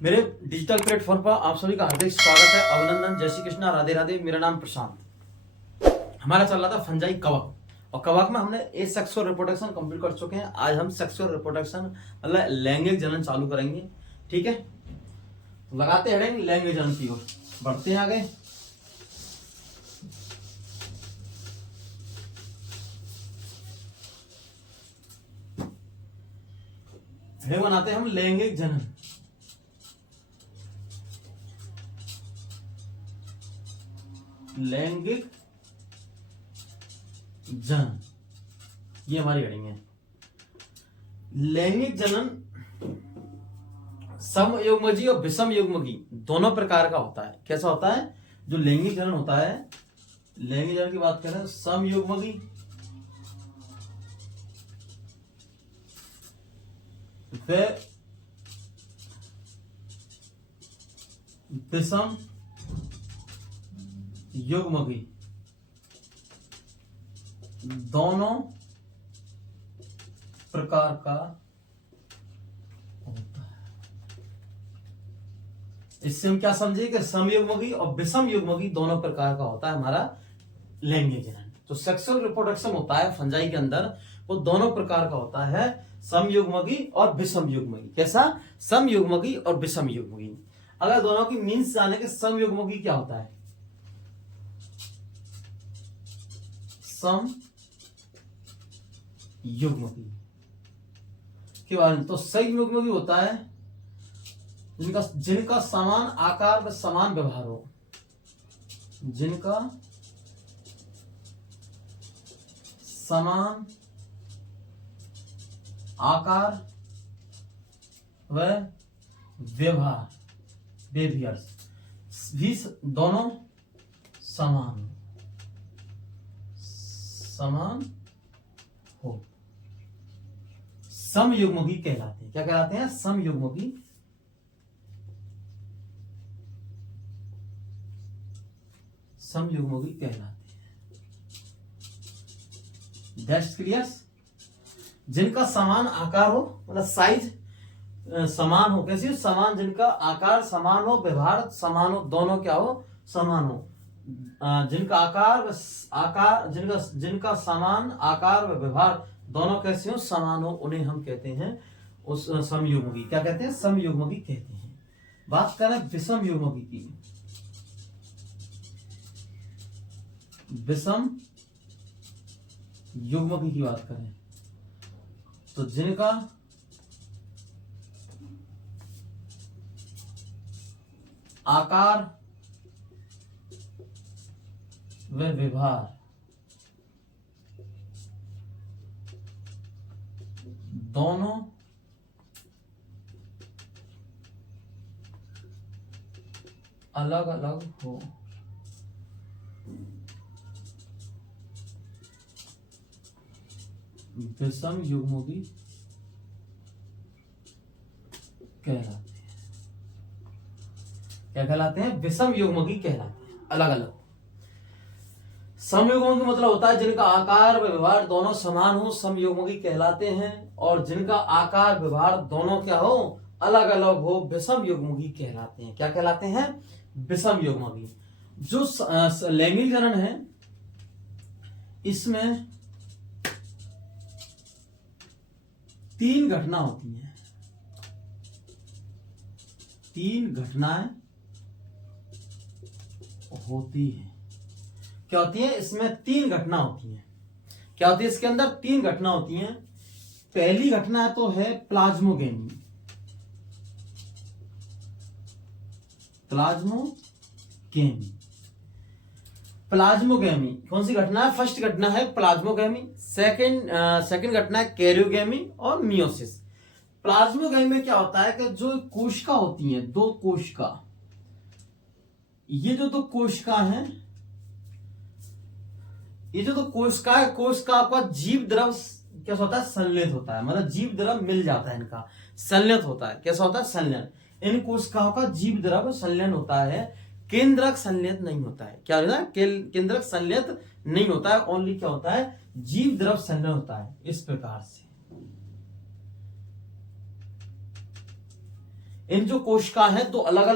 मेरे digital platform पर आप सभी का हार्दिक स्वागत है, अभिनंदन, जय श्री कृष्णा, राधे राधे। मेरा नाम प्रशांत। हमारा चल रहा था फंजाई कवक, और कवक में हमने ए सेक्सुअल रिप्रोडक्शन कंप्लीट कर चुके हैं। आज हम सेक्सुअल रिप्रोडक्शन मतलब लैंगिक जनन चालू करेंगे। ठीक है, लगाते हेडिंग लैंगिक जनन की ओर, बढ़ते हैं आगे। हेडिंग बनाते हैं हम लैंगिक जनन। लैंगिक जनन, ये हमारी हेडिंग है। लैंगिक जनन समयुग्मजी और विषम युग्मजी दोनों प्रकार का होता है। कैसा होता है? जो लैंगिक जनन होता है, लैंगिक जनन की बात करें, समयुग्मजी व विषम युग्मजी दोनों प्रकार का होता है। इससे हम क्या समझे कि समयुग्मजी और विषम युग्मजी दोनों प्रकार का होता है हमारा लैंगिक जनन। तो सेक्सुअल रिप्रोडक्शन होता है फंजाई के अंदर, वो दोनों प्रकार का होता है, समयुग्मजी और विषम युग्मजी। कैसा? समयुग्मजी और विषम युग्मजी। अगर दोनों की मीन्स जाने के, समयुग्मजी क्या होता है? सम युग्मजी के बारे में, तो संयुग्मजी होता है जिनका समान आकार व समान व्यवहार हो, जिनका समान आकार व व्यवहार भी दोनों समान हो, समयुग्मजी कहलाते हैं। क्या कहलाते हैं? समयुग्मजी। समयुग्मजी कहलाते हैं। That's clear. जिनका समान आकार हो, मतलब साइज समान हो। कैसी? समान, जिनका आकार समान हो, व्यवहार समान हो, दोनों क्या हो? समान हो। जिनका जिनका समान आकार व व्यवहार दोनों कैसे हो? समान हो, उन्हें हम कहते हैं उस समयुग्मजी। क्या कहते हैं? समयुग्मजी कहते हैं। बात करें विषम युग्मजी की, विषम युग्मजी की बात करें तो जिनका आकार व व्यवहार दोनों अलग अलग हो, विषम युग्मजी कहलाते हैं। क्या कहलाते हैं? विषम युग्मजी कहलाते हैं, अलग अलग। समयुग्मजी मतलब होता है जिनका आकार व व्यवहार दोनों समान हो, समयुग्मजी कहलाते हैं। और जिनका आकार व्यवहार दोनों क्या हो? अलग अलग हो, विषम युग्मजी कहलाते हैं। क्या कहलाते हैं? विषम युग्मजी। जो लैंगिक जनन है, इसमें 3 घटना होती हैं। 3 घटनाएं होती है। क्या होती है? इसमें 3 घटना होती हैं। क्या होती है? इसके अंदर 3 घटना होती हैं। पहली घटना तो है प्लाज्मोगेमी। प्लाज्मोगेमी, प्लाज्मोगेमी कौन सी घटना है? फर्स्ट घटना है प्लाज्मोगेमी। सेकंड घटना है कैरियोगेमी और मियोसिस। प्लाज्मोगेमी में क्या होता है कि जो कोशिका होती हैं, 2 कोशिका, ये जो 2 कोशिका हैं, ये जो 2 कोशिका है, कोशिका का जीव द्रव क्या होता है? संलयन होता है। मतलब जीव द्रव मिल जाता है, इनका संलयन होता है। कैसा होता है? संलयन। इन कोशिकाओं का जीव द्रव संलयन होता है, केंद्रक संलयन नहीं होता है। क्या होता है? केंद्रक संलयन नहीं होता है, ओनली क्या होता है? जीव द्रव संलयन होता है। इस प्रकार से इन जो कोशिकाएं हैं दो अलग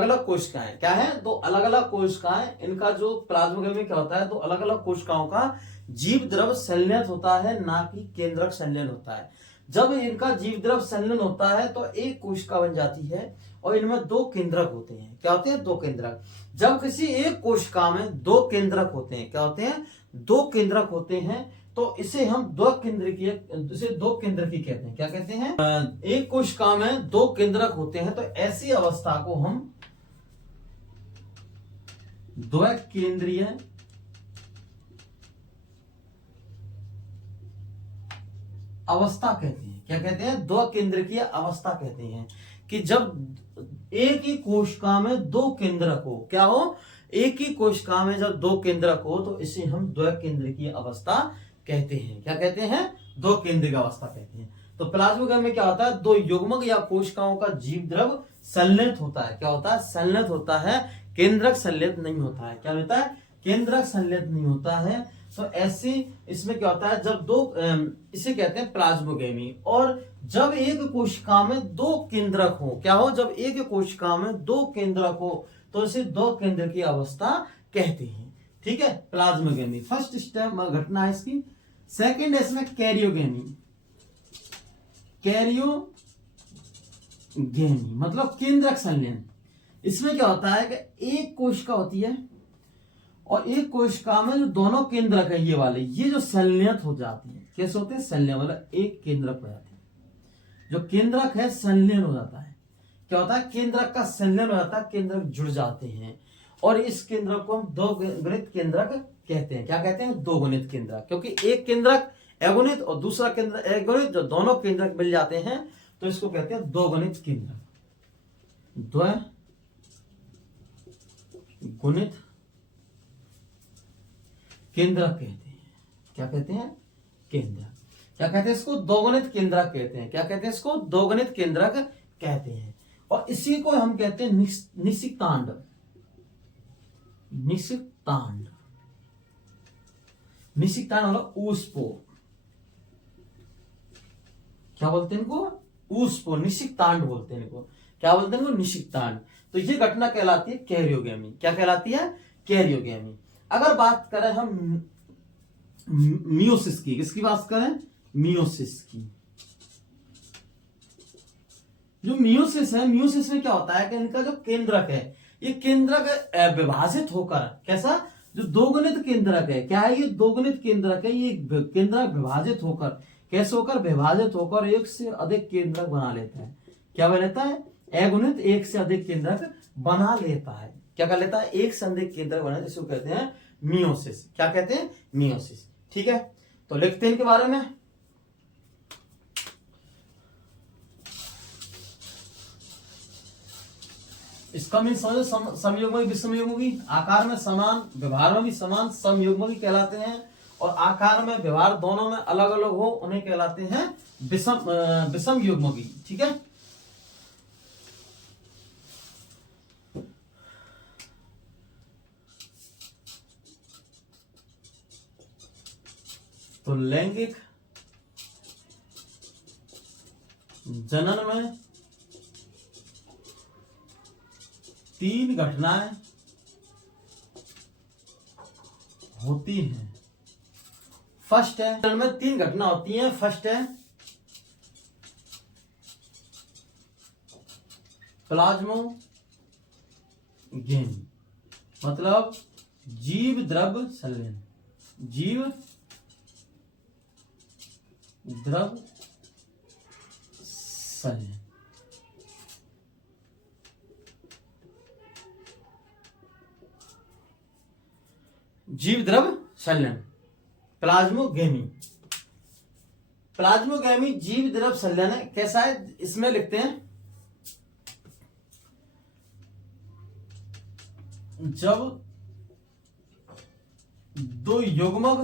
अलग कोशिकाएं क्या है, दो अलग अलग कोशिकाएं, इनका जो प्लाज्मोग्राफी में क्या होता है, दो अलग अलग कोशिकाओं का जीव द्रव संलयन होता है, ना कि केंद्रक संलयन होता है। जब इनका जीव द्रव संलयन होता है तो एक कोशिका बन जाती है और इनमें दो केंद्रक होते हैं। क्या होते हैं? दो केंद्रक। जब किसी एक कोशिका में दो केंद्रक होते हैं, क्या होते हैं? दो केंद्रक होते हैं, तो इसे हम दो केंद्रकीय कहते हैं। क्या कहते हैं? एक कोशिका में दो केंद्रक होते हैं, तो ऐसी अवस्था को हम द्विकेंद्रीय अवस्था कहते हैं। क्या कहते हैं? द्विकेंद्रकीय अवस्था कहते हैं कि जब एक ही कोशिका में दो केंद्रक हो, क्या हो? एक ही कोशिका में जब दो केंद्रक हो तो इसे हम द्विकेंद्रकीय अवस्था कहते हैं। क्या कहते हैं? दो केंद्रिक अवस्था कहते हैं। तो प्लाज्मोग्राफी में क्या होता है? दो युग्मक या कोशिकाओं का जीव द्रव संलयित होता है। क्या होता है? संलयित होता है, केंद्रक संलयित नहीं होता है। क्या होता है? केंद्रक संलयित नहीं होता है। तो ऐसे इसमें क्या होता है, जब दो, इसे कहते हैं प्लाज्मोग्राफी। और जब एक कोशिका में दो केंद्रक हो, क्या हो? जब एक कोशिका में दो केंद्रक हो तो इसे दो केंद्र की अवस्था कहते हैं। ठीक है, प्लाज्मोग्राफी फर्स्ट स्टेप घटना है इसकी। सेकंड है इसमें कैरियोगेमी। कैरियोगेमी मतलब केंद्रक संलयन। इसमें क्या होता है कि एक कोशिका होती है और एक कोशिका में जो दोनों केंद्रक है, ये वाले, ये जो संलयित हो जाती है। कैसे होते हैं? संलयन मतलब एक केंद्रक हो जाती है, जो केंद्रक है संलयन हो जाता है। क्या होता है? केंद्रक का संलयन हो जाता है, केंद्रक जुड़ जाते हैं और इस केंद्रक को हम दो गुणित केंद्रक कहते हैं। क्या कहते हैं? दो गुणित केंद्रक, क्योंकि एक केंद्रक अगुणित और दूसरा केंद्रक अगुणित, जो दोनों केंद्रक मिल जाते हैं तो इसको कहते हैं दो गुणित केंद्रक। द्विगुणित केंद्रक कहते हैं। क्या कहते हैं? केंद्रक। क्या कहते हैं इसको? दोगुणित केंद्रक कहते हैं। क्या कहते हैं इसको? दोगुणित केंद्रक कहते हैं। और इसी को हम कहते हैं निषिक्तांड। निषिक्तांड मतलब ऊष्पो। क्या बोलते हैं इनको? ऊष्पो, निषिक्तांड बोलते हैं इनको। क्या बोलते हैं इनको? निषिक्तांड। तो ये घटना कहलाती है कैरियोगेमी। क्या कहलाती है? कैरियोगेमी। अगर बात करें हम मियोसिस की, किसकी बात करें? मियोसिस की। जो मियोसिस है, मियोसिस में क्या होता है कि इनका जो केंद्रक है, ये केंद्रक विभाजित होकर, कैसा? जो दोगुणित केंद्रक है, क्या है? ये दोगुणित केंद्रक है। ये केंद्रक विभाजित होकर, कैसे होकर? विभाजित होकर एक से अधिक केंद्रक बना लेता है। क्या बना लेता है? अगुणित एक से अधिक केंद्रक बना लेता है। क्या कर लेता है? एक से अधिक केंद्रक बना, जिसको कहते हैं मियोसिस। क्या कहते हैं? मियोसिस। ठीक है, तो लिखते हैं इनके बारे में। इसका मीन समझो, समयुग्मक विषमयुग्मकी, आकार में समान, व्यवहार में भी समान, समयुग्मकी कहलाते हैं। और आकार में, व्यवहार दोनों में अलग अलग हो, उन्हें कहलाते हैं विषम युग्मकी। ठीक है, तो लैंगिक जनन में तीन घटनाएं होती हैं। फर्स्ट है, जनन में तीन घटना होती हैं। फर्स्ट है प्लाज्मोगेमी, मतलब जीव द्रव संलयन। जीव द्रव संलयन। जीव द्रव संलयन, प्लाज्मोगेमी। प्लाज्मोगेमी जीव द्रव संलयन है। कैसा है? इसमें लिखते हैं, जब दो युग्मक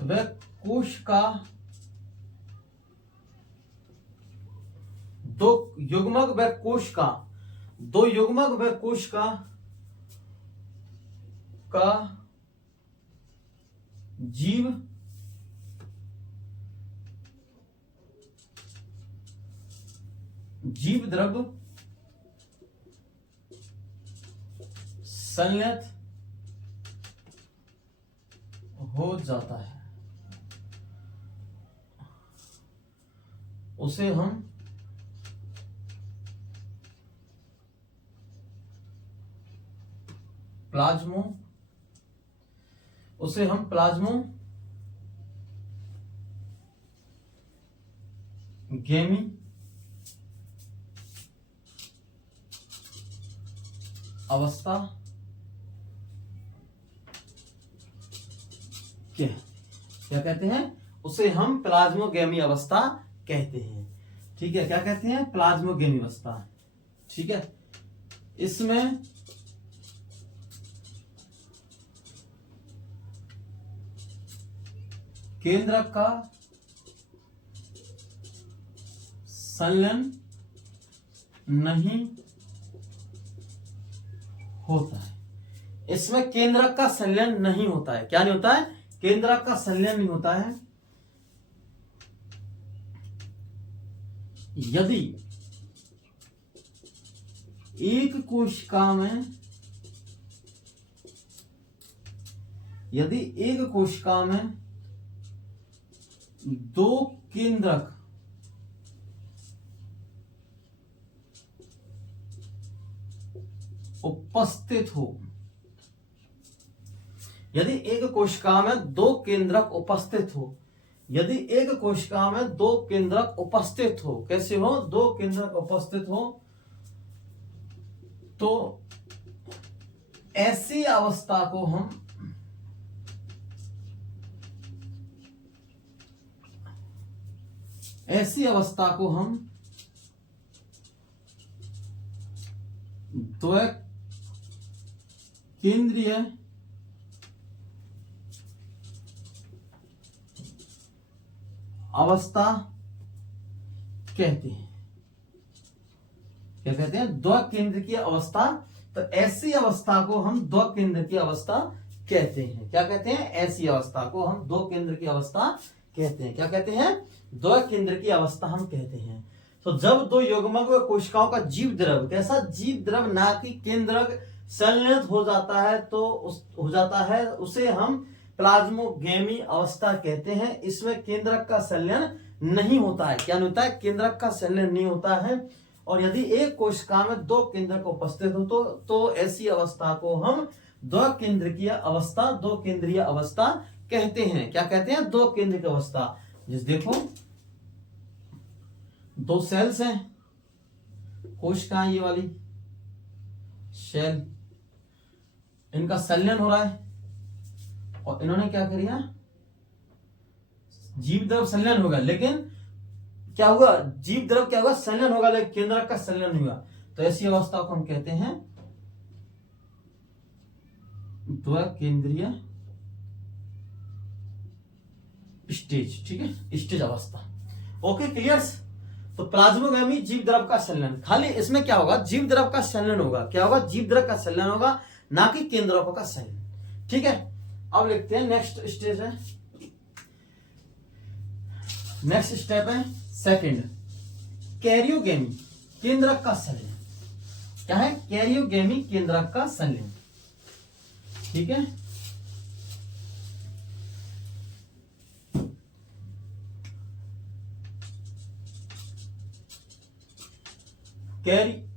व कोशिका, दो युग्मक व कोशिका, दो युग्मक व कोशिका का जीव जीव द्रव संलयन हो जाता है उसे हम प्लाज्मो गेमी अवस्था क्या कहते हैं? उसे हम प्लाज्मोगेमी अवस्था कहते हैं। ठीक है, क्या कहते हैं? प्लाज्मोगेमी अवस्था। ठीक है, इसमें केंद्रक का संलयन नहीं होता है। इसमें केंद्रक का संलयन नहीं होता है। क्या नहीं होता है? केंद्रक का संलयन नहीं होता है। यदि एक कोशिका में दो केंद्रक उपस्थित हो, यदि एक कोशिका में दो केंद्रक उपस्थित हो, यदि एक कोशिका में दो केंद्रक उपस्थित हो, कैसे हो? दो केंद्रक उपस्थित हो, तो ऐसी अवस्था को हम द्विकेंद्रीय अवस्था कहते हैं। क्या कहते हैं? द्विकेंद्रीय अवस्था। तो ऐसी अवस्था को हम द्विकेंद्रीय अवस्था कहते हैं। क्या कहते हैं? ऐसी अवस्था को हम द्विकेंद्रीय अवस्था कहते हैं। क्या कहते हैं? द्विकेंद्रीय अवस्था हम कहते हैं। तो जब दो युग्मक कोशिकाओं का जीव द्रव, कैसा जीव द्रव, ना कि केंद्रक, संलयन हो जाता है, उसे हम प्लाज्मोगेमी अवस्था कहते हैं। इसमें केंद्रक का संलयन नहीं होता है। क्या नहीं होता है? केंद्रक का संलयन नहीं होता है। और यदि एक कोशिका में दो केंद्रक उपस्थित हो, तो ऐसी अवस्था को हम द्विकेंद्रीय अवस्था कहते हैं। क्या कहते हैं? द्विकेंद्रीय अवस्था। जिस देखो, दो सेल्स हैं, कोशिकाएं, ये वाली सेल, इनका संलयन हो रहा है, और इन्होंने क्या किया? जीव द्रव संलयन होगा, लेकिन क्या हुआ? जीव द्रव क्या होगा? संलयन होगा, लेकिन केंद्रक का संलयन नहीं हुआ। तो ऐसी अवस्था को हम कहते हैं द्विकेंद्रीय स्टेज। ठीक है, स्टेज अवस्था। Okay, clears? तो प्लाज्मोगेमी जीव द्रव का संलयन, खाली इसमें क्या होगा? जीव द्रव का संलयन होगा। क्या होगा? जीव द्रव का संलयन होगा, ना कि केंद्रकों का संलयन। ठीक है, अब लिखते हैं नेक्स्ट स्टेज है, नेक्स्ट स्टेप है सेकंड, कैरियोगेमी, केंद्रक का संलयन। क्या है? कैरियोगेमी, केंद्रक का संलयन। ठीक है, कैरियोगेमी,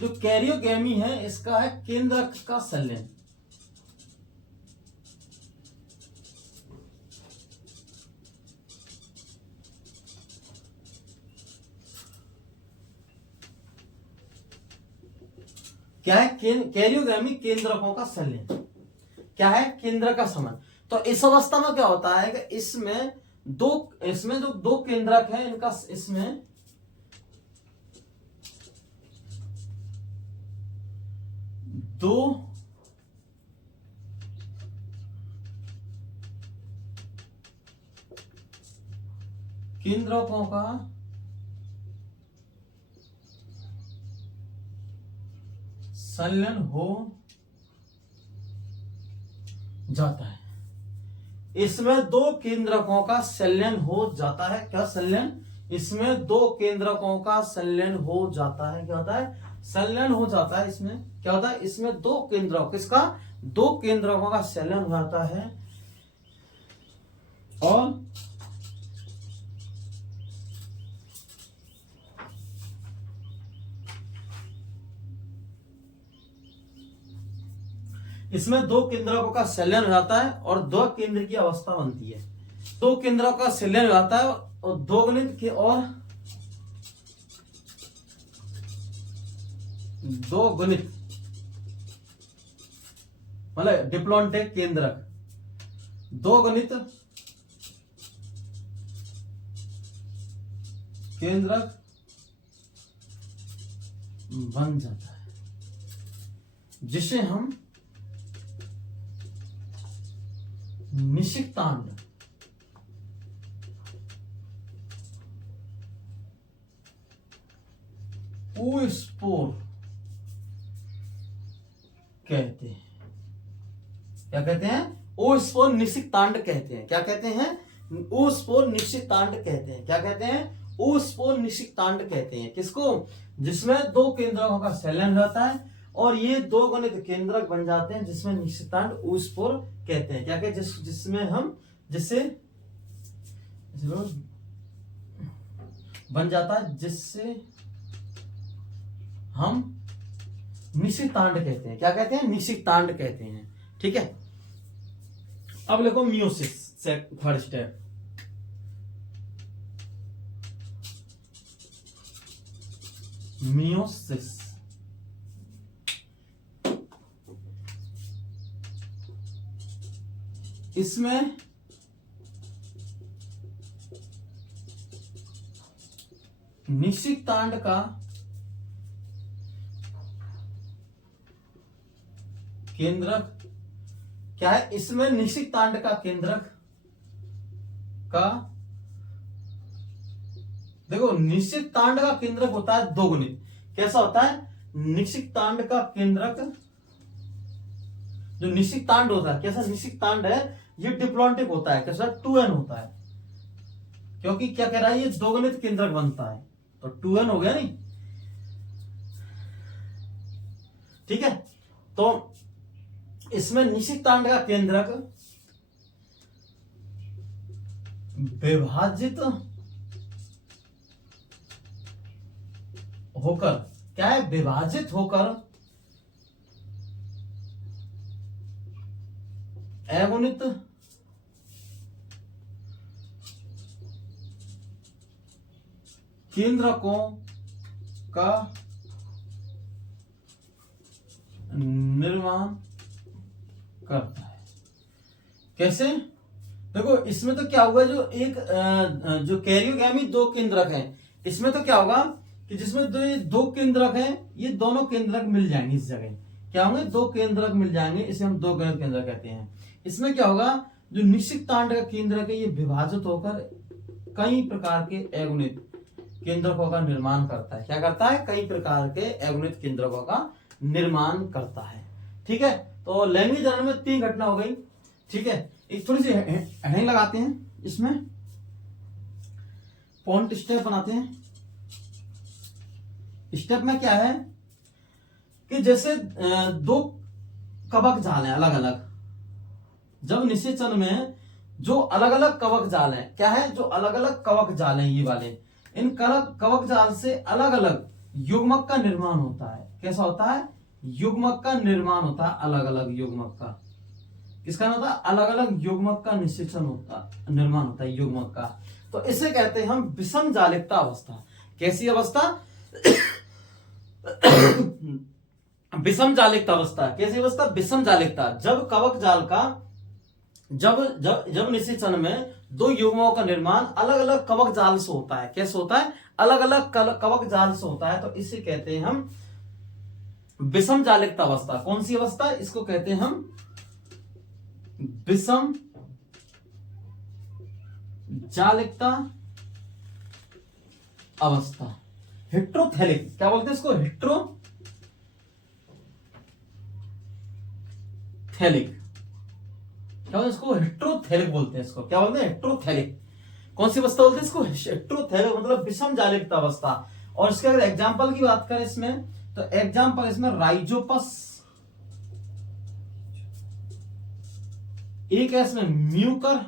जो कैरियोगेमी है, इसका है केंद्रक का संलयन। क्या है? कैरियोगेमी, केंद्रकों का संलयन। क्या है? केंद्र का संबंध। तो इस अवस्था में क्या होता है कि इसमें जो दो केंद्रक है, इनका, इसमें दो केंद्रकों का संलयन हो जाता है। इसमें दो केंद्रकों का संलयन हो जाता है। क्या संलयन? इसमें दो केंद्रकों का संलयन हो जाता है। क्या होता है? संलयन हो जाता है। इसमें क्या होता है? इसमें दो केंद्रों, किसका? दो केंद्रकों का संलयन हो जाता है और इसमें दो केंद्रकों का संलयन हो जाता है और दो केंद्र की अवस्था बनती है। दो केंद्रों का संलयन हो जाता है और दो गणित के और दो गणित मतलब डिप्लॉन्टिक केंद्रक, दो गणित केंद्रक बन जाता है, जिसे हम निशितांड ओस्पोर कहते हैं। क्या कहते हैं? ओस्पोर निशितांड कहते हैं। क्या कहते हैं? ओस्पोर निशितांड कहते हैं। क्या कहते हैं? ओस्पोर निशितांड कहते हैं। किसको? जिसमें दो केंद्रकों का संलयन रहता है और ये दो गणित केंद्रक बन जाते हैं, जिसमें निशितांड ओस्पोर कहते हैं। क्या कहते हैं? जिसमें हम जिससे बन जाता है, जिससे हम निशितांड कहते हैं। क्या कहते हैं? निशितांड कहते हैं। ठीक है, अब देखो मियोसिस से थर्ड स्टेप। मियोसिस इसमें निशितांड का केंद्रक क्या है? इसमें निशितांड का केंद्रक का, देखो निशितांड का केंद्रक होता है दो गुणित। कैसा होता है? निशितांड का केंद्रक, जो निशितांड होता है, कैसा निशितांड है? ये डिप्लॉन्टिक होता है। कैसा? 2n होता है, क्योंकि क्या कह रहा है? ये दो गणित केंद्रक बनता है, तो 2n हो गया नहीं। ठीक है, तो इसमें निशितांड का केंद्रक विभाजित होकर, क्या है? विभाजित होकर अगुणित केंद्रकों का निर्माण करता है। कैसे? देखो इसमें तो क्या होगा, जो एक जो कैरियोगैमी दो केंद्रक हैं, इसमें तो क्या होगा कि जिसमें दो केंद्रक हैं, ये दोनों केंद्रक मिल जाएंगे इस जगह। क्या होंगे? दो केंद्रक मिल जाएंगे, इसे हम दो गणित केंद्रक कहते हैं। इसमें क्या होगा? जो निशितांड का केंद्रक है, ये विभाजित होकर कई प्रकार के अगुणित केंद्रकों का निर्माण करता है। क्या करता है? कई प्रकार के अगुणित केंद्रकों का निर्माण करता है। ठीक है, तो लैंग्वेज जनरल में तीन घटना हो गई। ठीक है, एक थोड़ी सी हेडिंग लगाते हैं, इसमें पॉइंट स्टेप बनाते हैं। स्टेप में क्या है कि जैसे दो कवक जाल हैं अलग अलग, जब निषेचन में जो अलग अलग कवक जाल हैं, क्या है? जो अलग अलग कवक जाल हैं, ये वाले, इन कवक जाल से अलग अलग युग्मक का निर्माण होता है। कैसा होता है? युग्मक का निर्माण होता है, अलग अलग युग्मक का। किसका होता है? अलग अलग युग्मक का निषेचन होता, निर्माण होता है युग्मक का। तो इसे कहते हैं हम विषम जालिकता अवस्था। कैसी अवस्था? विषम जालिकता अवस्था। कैसी अवस्था? विषम जालिकता। जब कवक जाल का जब निषेचन में दो युग्मों का निर्माण अलग अलग कवक जाल से होता है। कैसे होता है? अलग अलग कवक जाल से होता है, तो इसे कहते हैं हम विषम जालिकता अवस्था। कौन सी अवस्था? इसको कहते हैं हम विषम जालिकता अवस्था। हेट्रोथैलिक, क्या बोलते हैं इसको? हेट्रोथैलिक। क्या बोलते हैं इसको, हेट्रोथैलिक बोलते हैं इसको। क्या बोलते हैं, हेट्रोथैलिक। कौन सी अवस्था बोलते हैं इसको, हेट्रोथैलिक, मतलब विषम जालिकता अवस्था। और इसके अगर एग्जाम्पल की बात करें इसमें, तो एग्जाम्पल इसमें राइजोपस, एक है इसमें म्यूकर,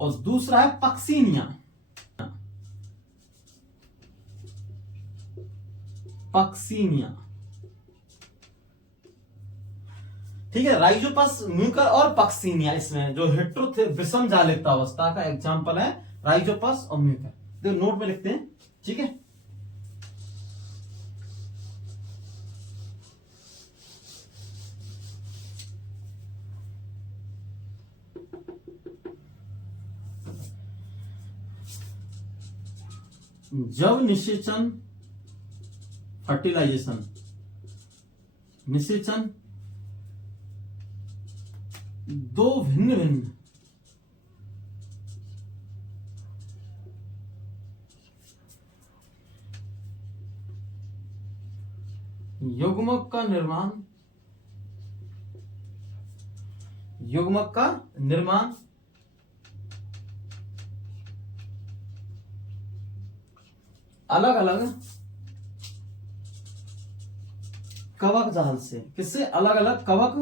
और दूसरा है पक्सीनिया। ठीक है, राइजोपस, म्यूकर और पक्सीनिया, इसमें जो विषम जालिकता अवस्था का एग्जाम्पल है राइजोपस और म्यूकर। तो नोट में लिखते हैं, ठीक है। जब निषेचन, फर्टिलाइजेशन, निषेचन दो भिन्न भिन्न युग्मक का निर्माण, अलग अलग कवक जाल से, किससे, अलग अलग कवक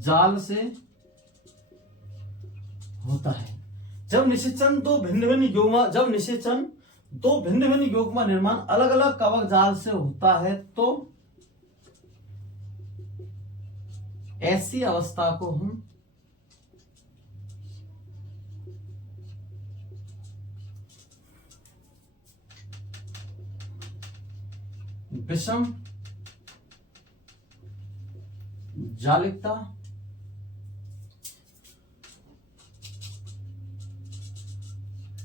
जाल से होता है। जब निषेचन दो भिन्न भिन्न युग्म, जब निषेचन दो भिन्न भिन्न युग्म निर्माण अलग अलग कवक जाल से होता है, तो ऐसी अवस्था को हम विषम जालिकता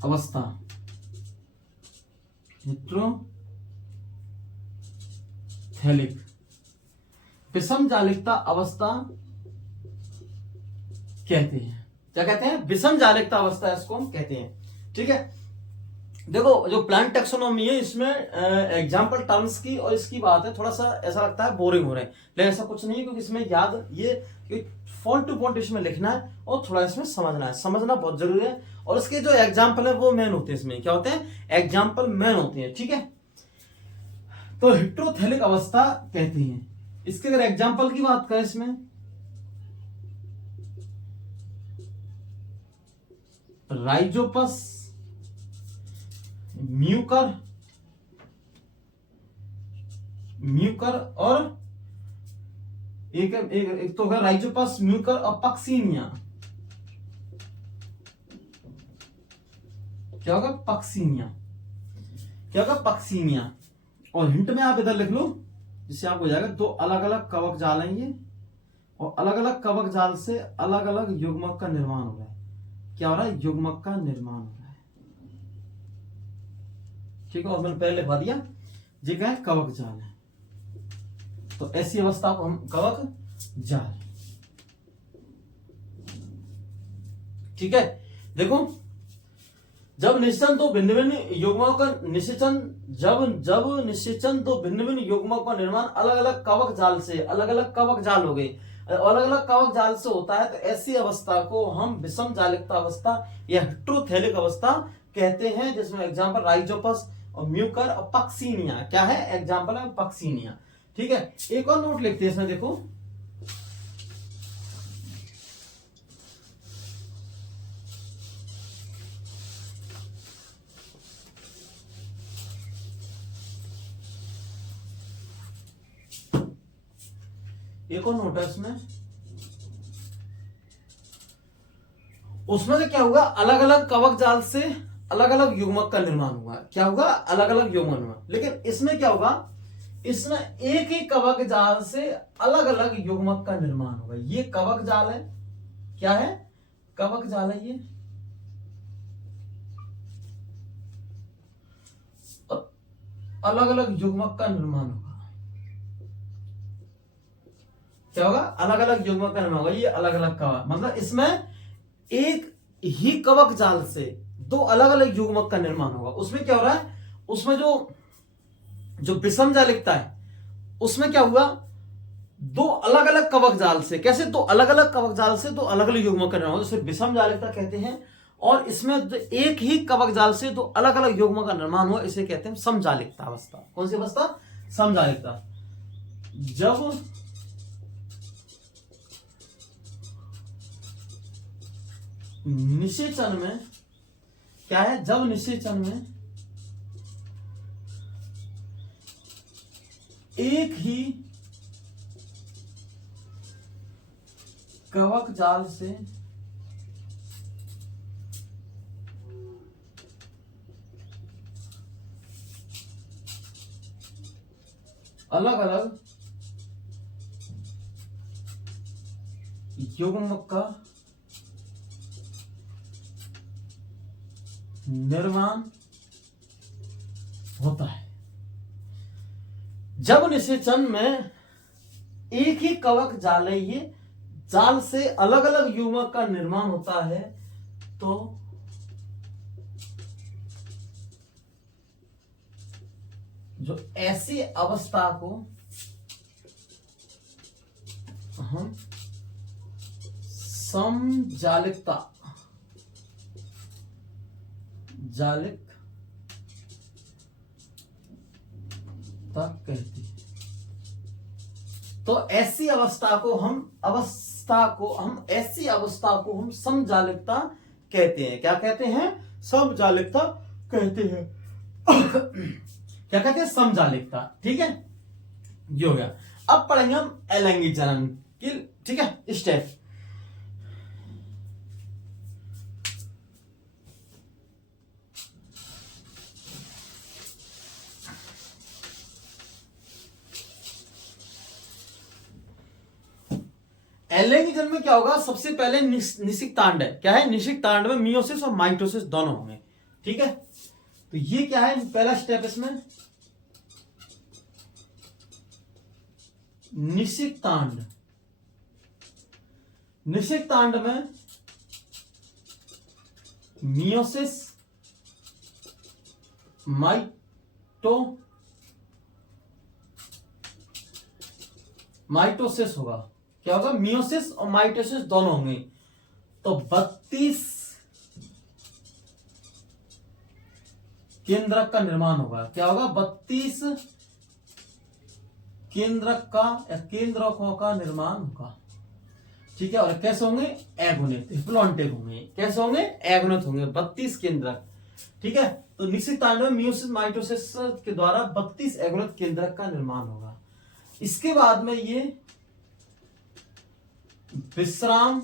अवस्था, हेट्रोथैलिक विषम जालिकता अवस्था कहते हैं। क्या कहते हैं, विषम जालिकता अवस्था, इसको हम कहते हैं। ठीक है, देखो जो प्लांट टेक्सोनॉमी है, इसमें एग्जाम्पल टर्म्स की और इसकी बात है, थोड़ा सा ऐसा लगता है बोरिंग हो रहा है, लेकिन ऐसा कुछ नहीं है, क्योंकि इसमें याद ये पॉइंट टू पॉइंट इसमें लिखना है और थोड़ा इसमें समझना है, समझना बहुत जरूरी है। और इसके जो एग्जाम्पल है वो मेन होते हैं, इसमें क्या होते हैं, एग्जाम्पल मेन होते हैं। ठीक है, तो हेट्रोथैलिक अवस्था कहते हैं। इसके अगर एग्जाम्पल की बात करें, इसमें राइजोपस, म्यूकर और एक तो है राइजोपस, म्यूकर और पक्सीनिया। क्या होगा, पक्सीनिया। क्या होगा, पक्सीनिया। और हिंट में आप इधर लिख लो, जिससे आपको हो जाएगा दो अलग अलग कवक जाल हैं ये, और अलग अलग कवक जाल से अलग अलग युग्मक का निर्माण हो रहा है। क्या हो रहा है, युग्मक का निर्माण हो रहा है। ठीक है, और मैंने पहले लिखवा दिया, जी क्या है, कवक जाल है। तो ऐसी अवस्था को हम कवक जाल। ठीक है, देखो जब निषेचन दो भिन्न भिन्न युग्मों का निषेचन, जब निषेचन दो भिन्न भिन्न युग्मों का निर्माण अलग अलग कवक जाल से, अलग अलग कवक जाल हो गए, अलग अलग कवक जाल से होता है, तो ऐसी अवस्था को हम विषम जालिकता अवस्था या हेट्रोथैलिक अवस्था कहते हैं। जिसमें एग्जाम्पल राइजोपस और म्यूकर और पक्सीनिया, क्या है, एग्जाम्पल है पक्सीनिया। ठीक है, एक और नोट लिखते हैं इसमें, देखो एक और नोट है इसमें, उसमें से क्या होगा, अलग अलग कवक जाल से अलग अलग युग्मक का निर्माण हुआ। क्या होगा, अलग अलग युग्मक हुआ। लेकिन इसमें क्या होगा, इसमें एक ही कवक जाल से अलग अलग युग्मक का निर्माण होगा। ये कवक जाल है, क्या है, कवक जाल है ये, अलग अलग युग्मक का निर्माण होगा। क्या होगा, अलग अलग युग्मक का निर्माण होगा। ये अलग अलग कवक, मतलब इसमें ही कवक जाल से दो अलग अलग युग्मक का निर्माण होगा। उसमें क्या हो रहा है, उसमें जो विषम जालिकता है उसमें क्या हुआ, दो अलग अलग कवक जाल से, कैसे दो अलग अलग कवक जाल से दो अलग अलग युग्मक का निर्माण होगा, उसे विषम जालिकता कहते हैं। और इसमें एक ही कवक जाल से दो अलग अलग युग्मक का निर्माण हुआ, इसे कहते हैं समजालिकता अवस्था। कौन सी अवस्था, समजालिकता। जब निषेचन में क्या है, जब निषेचन में एक ही कवक जाल से अलग अलग युग्मक का निर्माण होता है। जब निषेचन में एक ही कवक जाल है, ये जाल से अलग अलग युग्मक का निर्माण होता है, तो जो ऐसी अवस्था को हम समजालिकता कहते हैं। तो ऐसी अवस्था को हम समजालिकता कहते हैं। क्या कहते हैं, समजालिकता कहते हैं। क्या कहते हैं, समजालिकता। ठीक है, ये हो गया। अब पढ़ेंगे हम अलैंगिक जनन की, ठीक है, स्टेप। अलैंगिक जनन में क्या होगा, सबसे पहले निषिक्तांड है। क्या है, निषिक्तांड में मियोसिस और माइटोसिस दोनों होंगे। ठीक है, तो ये क्या है, पहला स्टेप इसमें निषिक्तांड। निषिक्तांड में मियोसिस माइटोसिस होगा। क्या होगा, मियोसिस और माइटोसिस दोनों होंगे। तो 32 केंद्रक का निर्माण होगा। क्या होगा, 32 केंद्रकों का निर्माण होगा। ठीक है, और कैसे होंगे, एगोनित, हिप्लॉन्टिक होंगे। कैसे होंगे, एगोनित होंगे, 32 केंद्रक। ठीक है, तो निषिक्तांड में मियोसिस माइटोसिस के द्वारा 32 एगोनित केंद्रक का निर्माण होगा। इसके बाद में ये विश्राम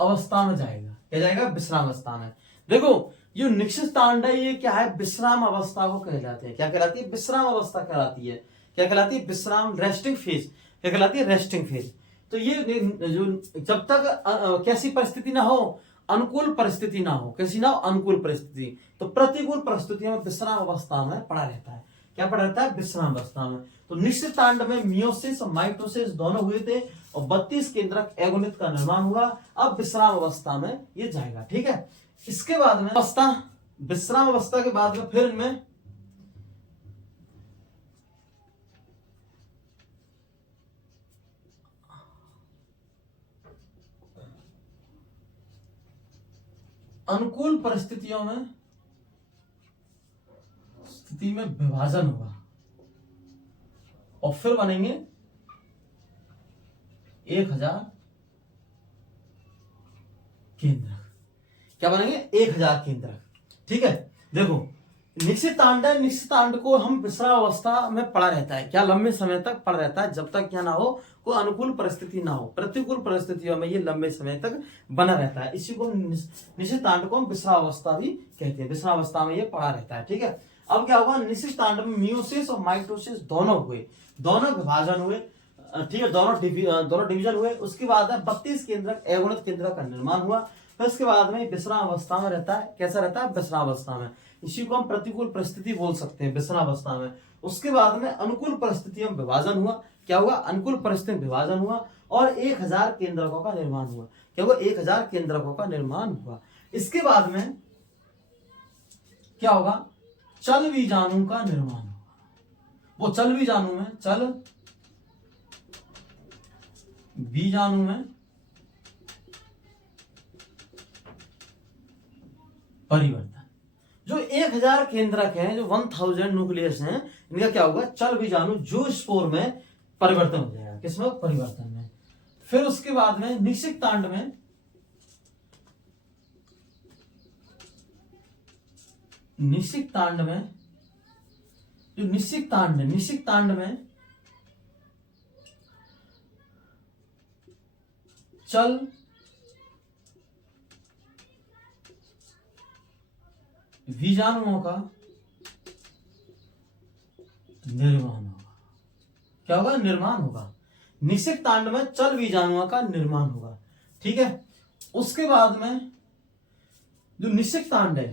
अवस्था में जाएगा। क्या जाएगा, विश्राम अवस्था में। देखो, ये निषिक्तांड है, ये क्या है, विश्राम अवस्था को कहलाते हैं। क्या कहलाती है, विश्राम अवस्था कहलाती है। क्या कहलाती है, विश्राम, रेस्टिंग फेज। क्या कहलाती है, रेस्टिंग फेज। तो ये जो जब तक कैसी परिस्थिति ना हो, अनुकूल परिस्थिति ना हो, कैसी ना हो, अनुकूल परिस्थिति, तो प्रतिकूल परिस्थितियों में विश्राम अवस्था में पड़ा रहता है। क्या पड़ा रहता है, विश्राम अवस्था में। तो निषिक्तांड में मियोसिस और माइटोसिस दोनों हुए थे और 32 केंद्रक एगोनित का निर्माण हुआ। अब विश्राम अवस्था में ये जाएगा। ठीक है, इसके बाद में विश्राम अवस्था के बाद में फिर इनमें अनुकूल परिस्थितियों में स्थिति में विभाजन होगा और फिर बनेंगे 1000 केंद्रक। क्या बनेंगे, 1000 केंद्रक। ठीक है, देखो, निषिक्तांड को हम विश्राम अवस्था में पड़ा रहता है। क्या, लंबे समय तक पड़ा रहता है, जब तक क्या ना हो, कोई अनुकूल परिस्थिति ना हो। प्रतिकूल परिस्थितियों में ये लंबे समय तक बना रहता है। इसी को निषिक्तांड को हम विश्राम अवस्था भी कहते हैं। विश्राम अवस्था में ये पड़ा रहता है। ठीक है, अब क्या होगा, निषिक्तांड में मियोसिस और माइटोसिस दोनों हुए, दोनों विभाजन हुए। ठीक है, दोनों डिवीजन हुए। उसके बाद 32 केंद्रक एगोनित केंद्रक का निर्माण हुआ। फिर उसके बाद में विश्राम अवस्था में रहता है। कैसा रहता है, विश्राम अवस्था में। इसी को हम प्रतिकूल परिस्थिति बोल सकते हैं, विश्राम अवस्था में। उसके बाद में अनुकूल परिस्थितियों में विभाजन हुआ। क्या हुआ, अनुकूल परिस्थिति में विभाजन हुआ और 1000 केंद्रकों का निर्माण हुआ। क्या होगा, 1000 केंद्रकों का निर्माण हुआ। इसके बाद में क्या होगा, चल बीजाणु का निर्माण होगा। वो चल बीजाणु में, चल बीजाणु में परिवर्तन। जो 1000 केंद्रक हैं, जो 1000 न्यूक्लियस हैं, इनका क्या होगा, चल बीजाणु जू स्पोर में परिवर्तन हो जाएगा। किसमें, परिवर्तन में। फिर उसके बाद में निषिक्तांड में, निषिक्तांड में जो निषिक्तांड में चल बीजाणुओं का निर्माण होगा। क्या होगा, निर्माण होगा। निषिक्तांड में चल बीजाणुओं का निर्माण होगा। ठीक है। उसके बाद में जो निषिक्तांड है,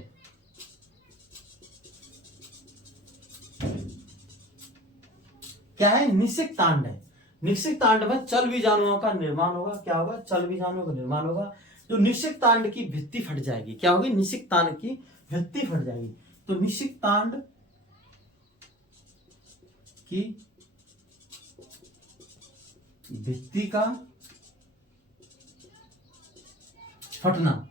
क्या है, निषिक्तांड है। निषिक्तांड में चल बीजाणुओं का निर्माण होगा। क्या होगा, चल बीजाणुओं का निर्माण होगा। जो निषिक्तांड की भित्ति फट जाएगी, क्या होगी, निषिक्तांड की भित्ति फट जाएगी। तो निषिक्तांड की भित्ति का फटना,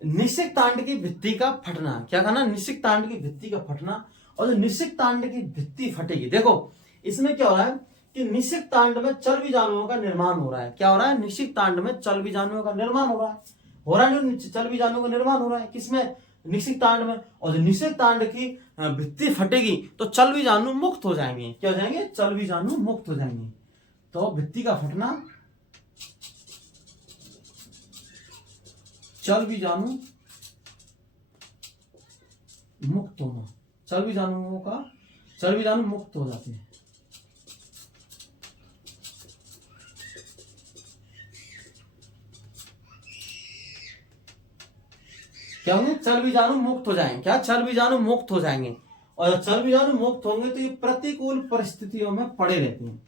निषिक्तांड की भित्ति का फटना, क्या कहना, निषिक्तांड की भित्ति का फटना। और जो निषिक्तांड की भित्ति फटेगी, देखो इसमें क्या हो रहा है कि निषिक्तांड में चल बीजाणुओं का निर्माण हो रहा है। क्या हो रहा है, निषिक्तांड में चल बीजाणुओं का निर्माण हो रहा है, चल बीजाणुओं का निर्माण हो रहा है। किसमें, निषिक्तांड में। और जो निषिक्तांड की भित्ति फटेगी तो चल बीजाणु मुक्त हो जाएंगे। क्या हो जाएंगे, चल बीजाणु मुक्त हो जाएंगे। तो भित्ति का फटना, चल बीजाणु मुक्त होना, चल बीजाणु मुक्त हो जाते हैं। क्या होंगे, चल बीजाणु मुक्त हो जाएंगे। क्या, चल बीजाणु मुक्त हो जाएंगे। और जब चल बीजाणु मुक्त होंगे तो ये प्रतिकूल परिस्थितियों में पड़े रहते हैं।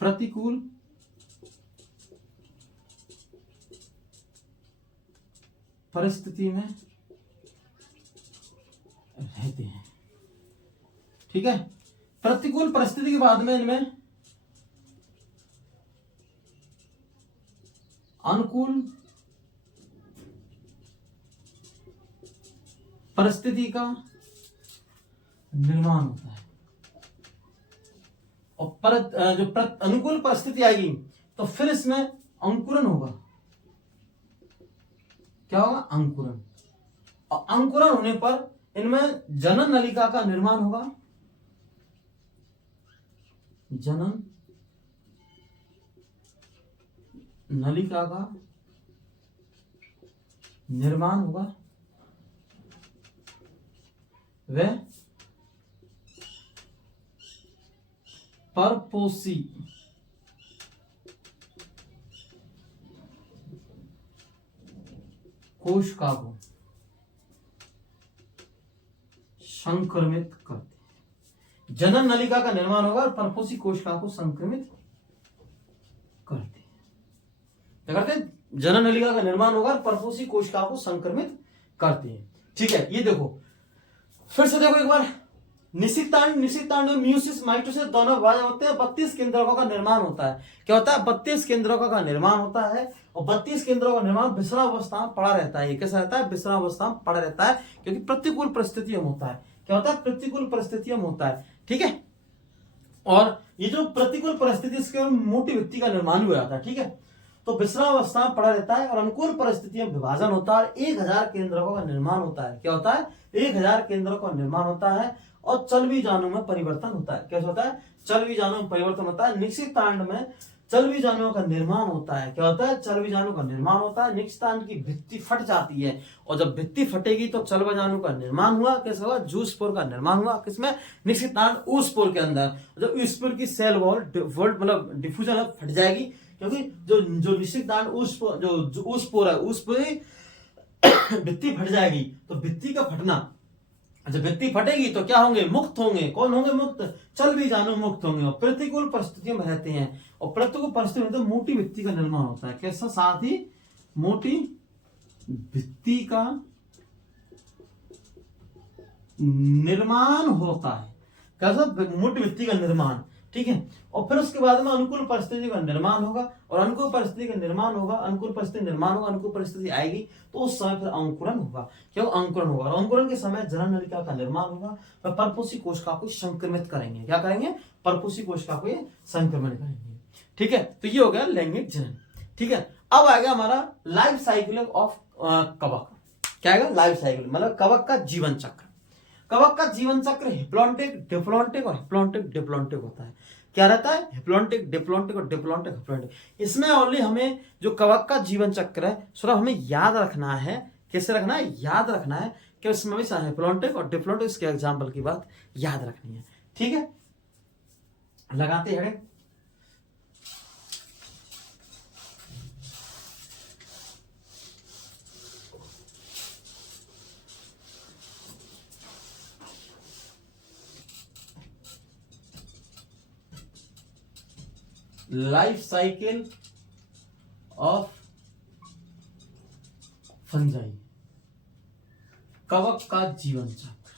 प्रतिकूल परिस्थिति में रहते हैं। ठीक है। प्रतिकूल परिस्थिति के बाद में इनमें अनुकूल परिस्थिति का निर्माण होता है। और अनुकूल परिस्थिति आएगी तो फिर इसमें अंकुरन होगा। क्या होगा, अंकुरन। और अंकुरन होने पर इनमें जनन नलिका का निर्माण होगा। जनन नलिका का निर्माण होगा। वह परपोषी कोशिका को संक्रमित करते हैं। जनन नलिका का निर्माण होगा और परपोषी कोशिका को संक्रमित करते हैं। क्या करते हैं, जनन नलिका का निर्माण होगा और परपोषी कोशिका को संक्रमित करते हैं। ठीक है। ये देखो, फिर से देखो एक बार, निषिक्तांड में म्यूसिस माइटोसिस दोनों विभाजन होते हैं। 32 केंद्रकों का निर्माण होता है। क्या होता है, 32 केंद्रकों का निर्माण होता है। और 32 केंद्रों का निर्माण विश्रामावस्था में पड़ा रहता है। कैसा रहता है, विश्रामावस्था में पड़ा रहता है, क्योंकि प्रतिकूल परिस्थितियों में होता है। क्या होता है, प्रतिकूल परिस्थितियों में होता है। ठीक है। और ये जो प्रतिकूल परिस्थिति, इसके मोटी भित्ति का निर्माण हुआ जाता है। ठीक है। तो विश्रामावस्था में पड़ा रहता है और अनुकूल परिस्थितियों में विभाजन होता है। 1000 केंद्रकों का निर्माण होता है। क्या होता है, 1000 केंद्रों का निर्माण होता है और चल बीजाणु में परिवर्तन होता है। कैसे होता है, चल बीजाणु में परिवर्तन होता है। निषिक्तांड में चल बीजाणुओं का निर्माण होता है। क्या होता है, चल बीजाणु का निर्माण होता है। निषिक्तांड की भित्ति फट जाती है और जब भित्ति फटेगी तो चल बीजाणु का निर्माण हुआ। कैसे हुआ, जूस्पोर का निर्माण हुआ। किसमें, निषिक्तांड ऊस्पोर के अंदर। जब ऊस्पोर की सेल वॉल मतलब डिफ्यूजन फट जाएगी, क्योंकि जो निषिक्तांड जो ऊस्पोर है, ऊस्पोर भित्ति फट जाएगी। तो भित्ति का फटना, जब भित्ति फटेगी तो क्या होंगे? मुक्त होंगे। कौन होंगे मुक्त? चल भी जानो मुक्त होंगे। और प्रतिकूल परिस्थितियों में रहते हैं, और प्रतिकूल परिस्थिति में तो मोटी भित्ति का निर्माण होता है। कैसा? साथ ही मोटी भित्ति का निर्माण होता है। कैसा? मोटी भित्ति का निर्माण, ठीक है। और फिर उसके बाद में अनुकूल परिस्थिति का निर्माण होगा, और अनुकूल परिस्थिति का निर्माण होगा, अनुकूल परिस्थिति निर्माण होगा, अनुकूल परिस्थिति आएगी तो उस समय फिर अंकुरन होगा। क्या? अंकुरन होगा। और अंकुरन के समय जनन नलिका का निर्माण होगा, और परपोषी कोशिका को संक्रमित करेंगे। क्या करेंगे? परपोषी कोशिका को ये संक्रमण करेंगे, ठीक है। तो ये हो गया लैंगिक जनन, ठीक है। अब आएगा हमारा लाइफ साइकिल ऑफ कवक। क्या आएगा? लाइफ साइकिल मतलब कवक का जीवन चक्र। कवक का जीवन चक्र हिप्लॉन्टिक, डिप्लॉन्टिक और हिप्लॉन्टिक डिप्लॉन्टिक होता है। क्या रहता है? हिप्लॉन्टिक, डिप्लॉन्टिक और डिप्लॉन्टिक हिप्लॉन्टिक। इसमें ओनली हमें जो कवक का जीवन चक्र है थोड़ा हमें याद रखना है। कैसे रखना है? याद रखना है कि इसमें भी हिप्लॉन्टिक और डिप्लॉन्टिक, इसके एग्जाम्पल की बात याद रखनी है, ठीक है। लगाते हैं लाइफ साइकिल ऑफ फंजाई, कवक का जीवन चक्र।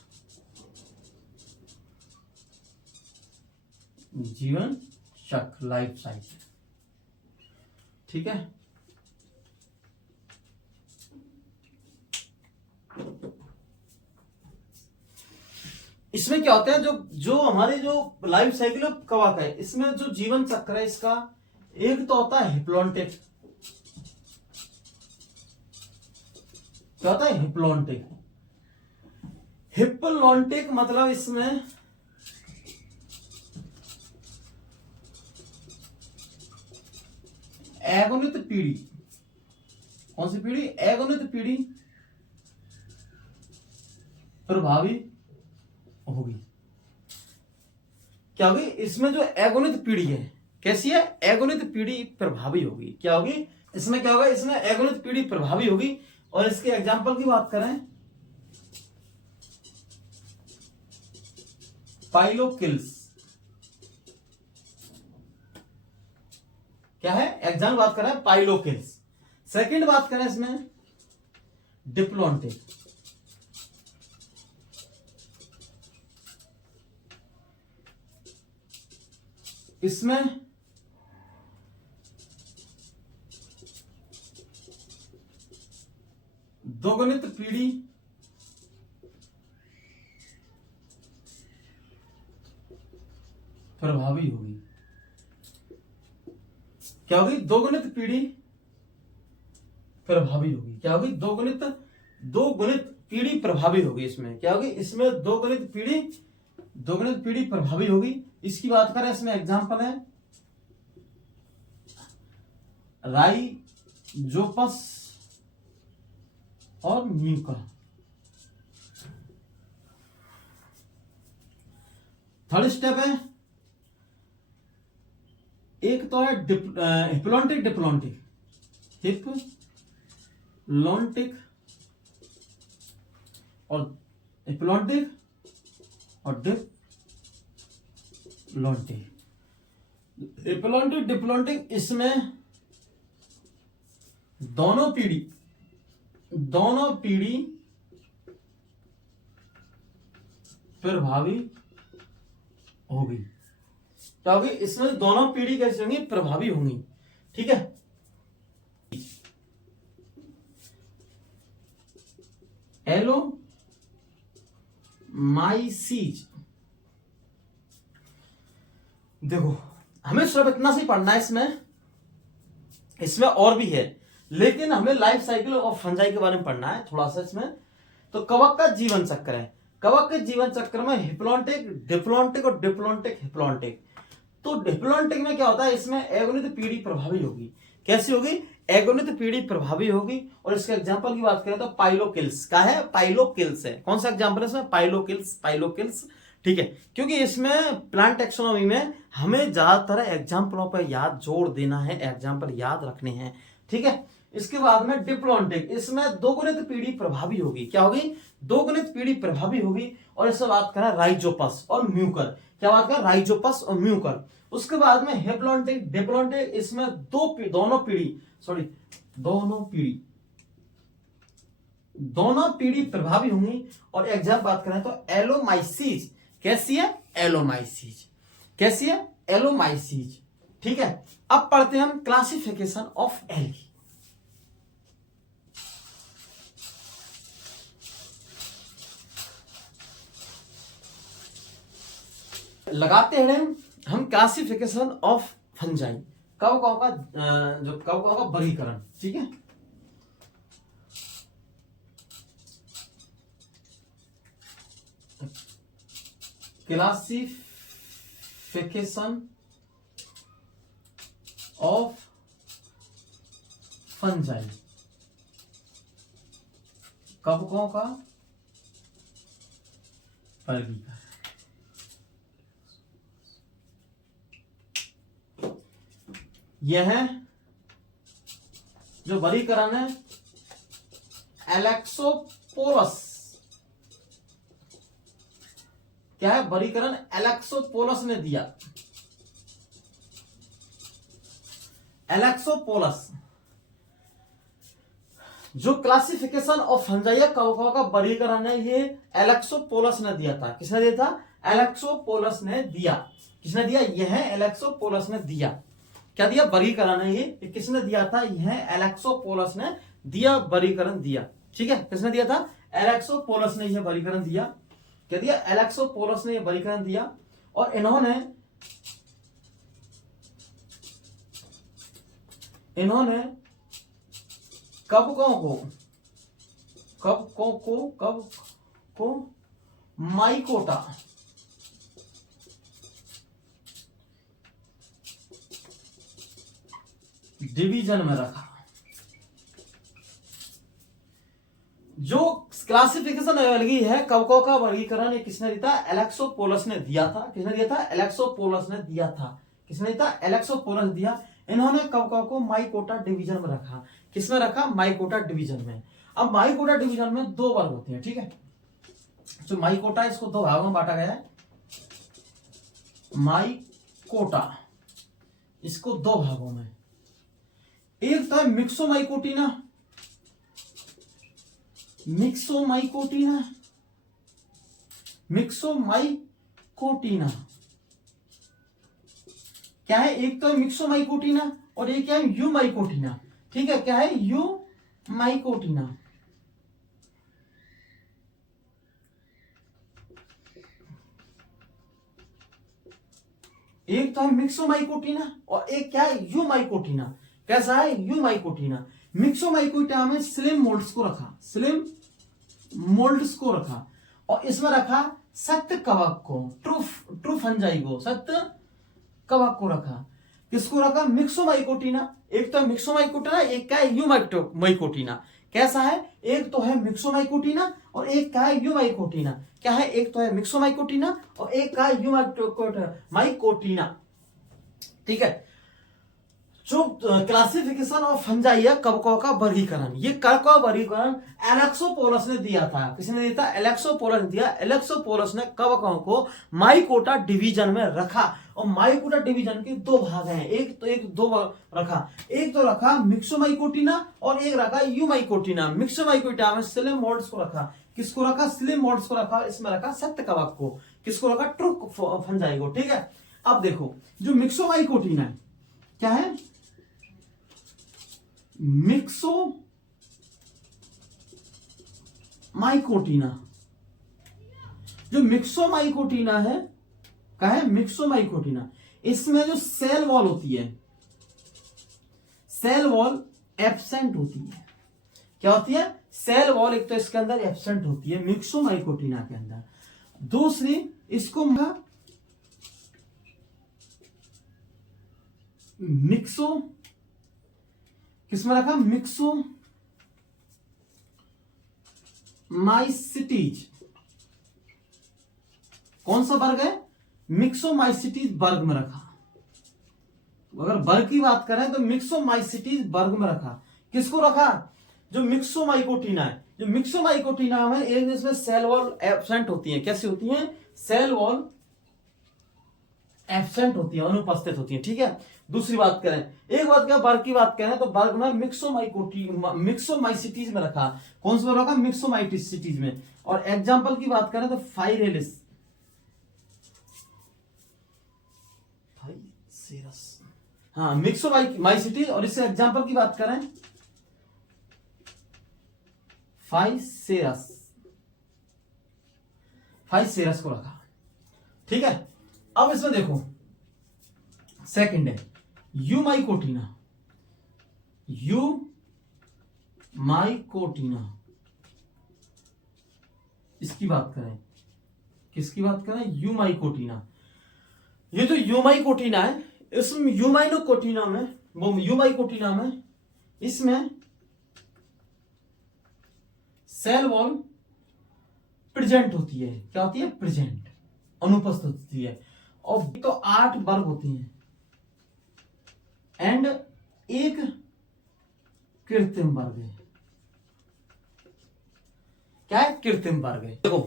जीवन चक्र, लाइफ साइकिल, ठीक है। इसमें क्या होता है? जो हमारे जो लाइफ साइकिल ऑफ कवक है, इसमें जो जीवन चक्र है इसका एक तो होता है हिप्लॉन्टिक। क्या होता है? हिप्लॉन्टिक। हिप्लॉन्टिक मतलब इसमें एगोनित पीढ़ी। कौन सी पीढ़ी? एगोनित पीढ़ी प्रभावी होगी। क्या होगी? इसमें जो एगोनित पीढ़ी है कैसी है? एगोनित पीढ़ी प्रभावी होगी। क्या होगी? इसमें क्या होगा? इसमें एगोनित पीढ़ी प्रभावी होगी। और इसके एग्जाम्पल की बात करें, पाइलोकिल्स। क्या है? एग्जाम्पल बात करें पाइलोकिल्स। सेकंड बात करें इसमें डिप्लॉन्टिक। इसमें दोगुणित पीढ़ी प्रभावी होगी। क्या होगी? दोगुणित पीढ़ी प्रभावी होगी। क्या होगी? दोगुणित पीढ़ी प्रभावी होगी। इसमें क्या होगी? इसमें दोगुणित पीढ़ी प्रभावी होगी। इसकी बात करें, इसमें एग्जांपल है राइजोपस और म्यूका। थर्ड स्टेप है, एक तो है हिप्लॉन्टिक डिप्लॉन्टिक। हिप्लॉन्टिक और हिप्लॉन्टिक और डिप्लॉन्टिक। हिप्लॉन्टिक डिप्लॉन्टिक, इसमें दोनों पीढ़ी प्रभावी होगी। क्या होगी? इसमें दोनों पीढ़ी कैसे होंगी? प्रभावी होंगी, ठीक है। एलोमाइसीज। देखो, हमें सिर्फ इतना से पढ़ना है। इसमें और भी है, लेकिन हमें लाइफ साइकिल ऑफ फंजाई के बारे में पढ़ना है थोड़ा सा इसमें। तो कवक का जीवन चक्र है। कवक के जीवन चक्र में हिप्लॉन्टिक, डिप्लॉन्टिक और डिप्लॉन्टिक हिप्लॉन्टिक। तो डिप्लॉन्टिक में क्या होता है? इसमें एगोनित पीढ़ी प्रभावी होगी। कैसी होगी? एगोनित पीढ़ी प्रभावी होगी। और इसके एग्जांपल की बात करें तो पाइलोकिल्स का है, पाइलोकिल्स है। कौन सा एग्जांपल है इसमें? पाइलोकिल्स, ठीक है। क्योंकि इसमें प्लांट टेक्सोनॉमी में हमें ज्यादातर एग्जांपलों पर जोर देना है, एग्जांपल याद रखने हैं, ठीक है। इसके बाद में डिप्लॉन्टिक, इसमें दो गुणित पीढ़ी प्रभावी होगी। क्या होगी? दो गुणित पीढ़ी प्रभावी होगी। और इससे बात करें राइजोपस और म्यूकर। क्या बात करें? राइजोपस और म्यूकर। उसके बाद में हेप्लॉन्टिक डिप्लॉन्टिक, इसमें दोनों पीढ़ी प्रभावी होंगी। और एग्जाम बात करें तो एलोमाइसीज। कैसी है? एलोमाइसीज। कैसी है? एलोमाइसीज। ठीक है। अब पढ़ते हैं हम क्लासिफिकेशन ऑफ एल्गी। लगाते हैं हम क्लासिफिकेशन ऑफ फंजाई, कवकों का वर्गीकरण। ठीक है। क्लासिफिकेशन ऑफ फंजाई, कवकों का वर्गीकरण। यह है जो वर्गीकरण है एलेक्सोपोलस। क्या है? वर्गीकरण एलेक्सोपोलस ने दिया। एलेक्सोपोलस जो क्लासिफिकेशन ऑफ फंजाई कवकों का वर्गीकरण है, ये एलेक्सोपोलस ने दिया था। किसने दिया था? एलेक्सोपोलस ने दिया। किसने दिया? यह एलेक्सोपोलस ने दिया। क्या दिया? वर्गीकरण है ये किसने दिया था? यह एलेक्सोपोलस ने दिया, वर्गीकरण दिया। ठीक है। किसने दिया था? एलेक्सोपोलस ने यह वर्गीकरण दिया। क्या दिया? एलेक्सोपोलस ने यह वर्गीकरण दिया। और इन्होंने कवकों को माइकोटा डिवीजन में रखा। जो क्लासिफिकेशन एल्गी है, कवकों का वर्गीकरण, ये किसने दिया था? एलेक्सोपोलस ने दिया था। किसने दिया था? एलेक्सोपोलस ने दिया था। किसने दिया था? एलेक्सोपोलस दिया। इन्होंने कवकों को माइकोटा डिवीजन में रखा। किसमें रखा? माइकोटा डिवीजन में। अब माइकोटा डिवीजन में दो वर्ग होते हैं। ठीक है। जो माइकोटा, इसको दो भागों में बांटा गया है। माइकोटा, इसको दो भागों में। एक तो है मिक्सोमाइकोटिना। क्या है? एक तो है मिक्सोमाइकोटिना और एक क्या है? यूमाइकोटिना। ठीक है। क्या है? यूमाइकोटिना। एक तो है मिक्सोमाइकोटिना और एक क्या है? यूमाइकोटिना। कैसा है? यूमाइकोटिना। मिक्सोमाइकोटिना में स्लिम मोल्ड्स को रखा और इसमें रखा सत्य कवक को, ट्रू फंजाई को, सत्य कवक को रखा। किसको रखा? मिक्सोमाइकोटिना। एक तो है मिक्सोमाइकोटिना, एक क्या है? यूमाइकोटिना। कैसा है? एक तो है मिक्सोमाइकोटिना और एक क्या है? यूमाइकोटिना। क्या है? एक तो है मिक्सोमाइकोटिना और एक का है यूमाइकोटिना। ठीक है। जो क्लासिफिकेशन ऑफ फंजाई है, कवकों का वर्गीकरण, ये कवकों का वर्गीकरण एलेक्सोपोलस ने दिया था। किसने दिया था? एलेक्सोपोलस ने दिया। एलेक्सोपोलस ने कवकों को माइकोटा डिवीजन में रखा। और माइकोटा डिवीजन के दो भाग हैं। दो रखा। एक तो रखा मिक्सोमाइकोटिना और एक रखा यूमाइकोटिना। मिक्सोमाइकोटिना में स्लिम मोल्ड्स को रखा। किसको रखा? स्लिम मोल्ड्स को रखा। इसमें रखा सत्य कवक को। किसको रखा? ट्रू फंजाई को। ठीक है। अब देखो, जो मिक्सोमाइकोटिना है, क्या है? मिक्सोमाइकोटिना। जो मिक्सोमाइकोटिना है, क्या है? मिक्सोमाइकोटिना, इसमें जो सेल वॉल होती है, सेल वॉल एब्सेंट होती है। क्या होती है? सेल वॉल एक तो इसके अंदर एब्सेंट होती है मिक्सोमाइकोटिना के अंदर। दूसरी, इसको किसमें रखा? मिक्सोमाइसिटीज। कौन सा वर्ग है? मिक्सोमाइसिटीज वर्ग में रखा। अगर वर्ग की बात करें तो मिक्सोमाइसिटीज वर्ग में रखा। किसको रखा? जो मिक्सोमाइकोटिना है। जो मिक्सोमाइकोटिना में एक इसमें सेल वॉल एब्सेंट होती है। कैसी होती है? सेल वॉल एब्सेंट होती है, अनुपस्थित होती है। ठीक है। दूसरी बात करें, एक बात क्या वर्ग की बात करें तो वर्ग में मिक्सोमाइसिटीज में रखा। कौन सा रखा? मिक्सोमाइसिटीज में। और एग्जाम्पल की बात करें तो फाइरेलिस, हाँ मिक्सोमाइसिटीज। और इससे एग्जाम्पल की बात करें फाइसेरस, फाइसेरस को रखा। ठीक है। अब इसमें देखो सेकंड है यूमाइकोटिना, यूमाइकोटिना। इसकी बात करें, किसकी बात करें? यूमाइकोटिना। ये जो यूमाइकोटिना है, इसमें यूमाइकोटिना में, वो यूमाइकोटिना में इसमें सेल वॉल प्रेजेंट होती है। क्या होती है? प्रेजेंट, अनुपस्थित होती है। और तो 8 वर्ग होती हैं एंड एक कृत्रिम वर्ग है। क्या है? कृत्रिम वर्ग है। देखो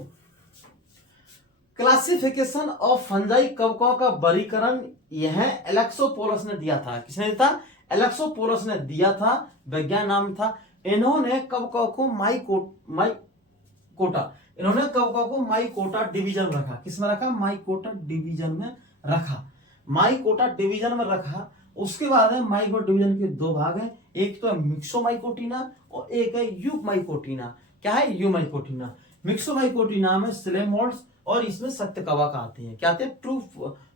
क्लासिफिकेशन ऑफ फंजाई कवकों का वर्गीकरण यह एलेक्सोपोलस ने दिया था। किसने दिया था? एलेक्सोपोलस ने दिया था। वैज्ञानिक नाम था। इन्होंने कवकों को माइकोटा, इन्होंने कवकों को माइकोटा डिवीजन में रखा। किसमें रखा? माइकोटा डिवीजन में रखा। माइकोटा डिवीजन में रखा। उसके बाद है माइकोटा डिवीजन के 2 भाग हैं। एक तो है मिक्सोमाइकोटिना और एक है यूमाइकोटिना। क्या है? यूमाइकोटिना। मिक्सोमाइकोटिना में सिलेमोल्ड्स और इसमें सत्य कवक आते हैं। क्या आते हैं? ट्रू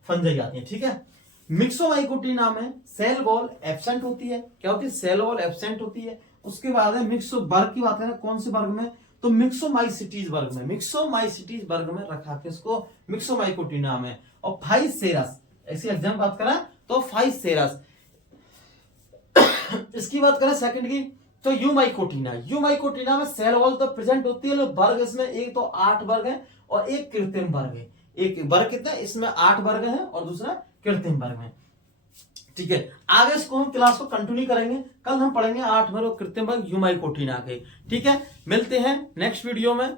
फंजाई आती है। ठीक है। मिक्सोमाइकोटिना में सेल वॉल एब्सेंट होती है। क्या होती है? सेल वॉल एब्सेंट होती है। उसके बाद है मिक्सो वर्ग की बात करें, कौन से वर्ग में? तो मिक्सोमाइसिटीज वर्ग में। मिक्सोमाइसिटीज वर्ग में रखा। किसको? मिक्सोमाइकोटिना में। और फाइसेरस, ऐसी एग्जाम बात करें तो फाइसेरस। इसकी बात करें सेकंड की तो यूमाइकोटिना। यूमाइकोटिना में सेल वॉल तो प्रेजेंट होती है, वर्ग इसमें एक तो 8 वर्ग है और एक कृत्रिम वर्ग है। एक वर्ग कितना है? इसमें 8 वर्ग है और दूसरा कृत्रिम वर्ग है। ठीक है। आगे इसको हम क्लास को कंटिन्यू करेंगे। कल हम पढ़ेंगे 8 वर्ग और कृत्रिम वर्ग यूमाइकोटिना के। ठीक है। मिलते हैं नेक्स्ट वीडियो में।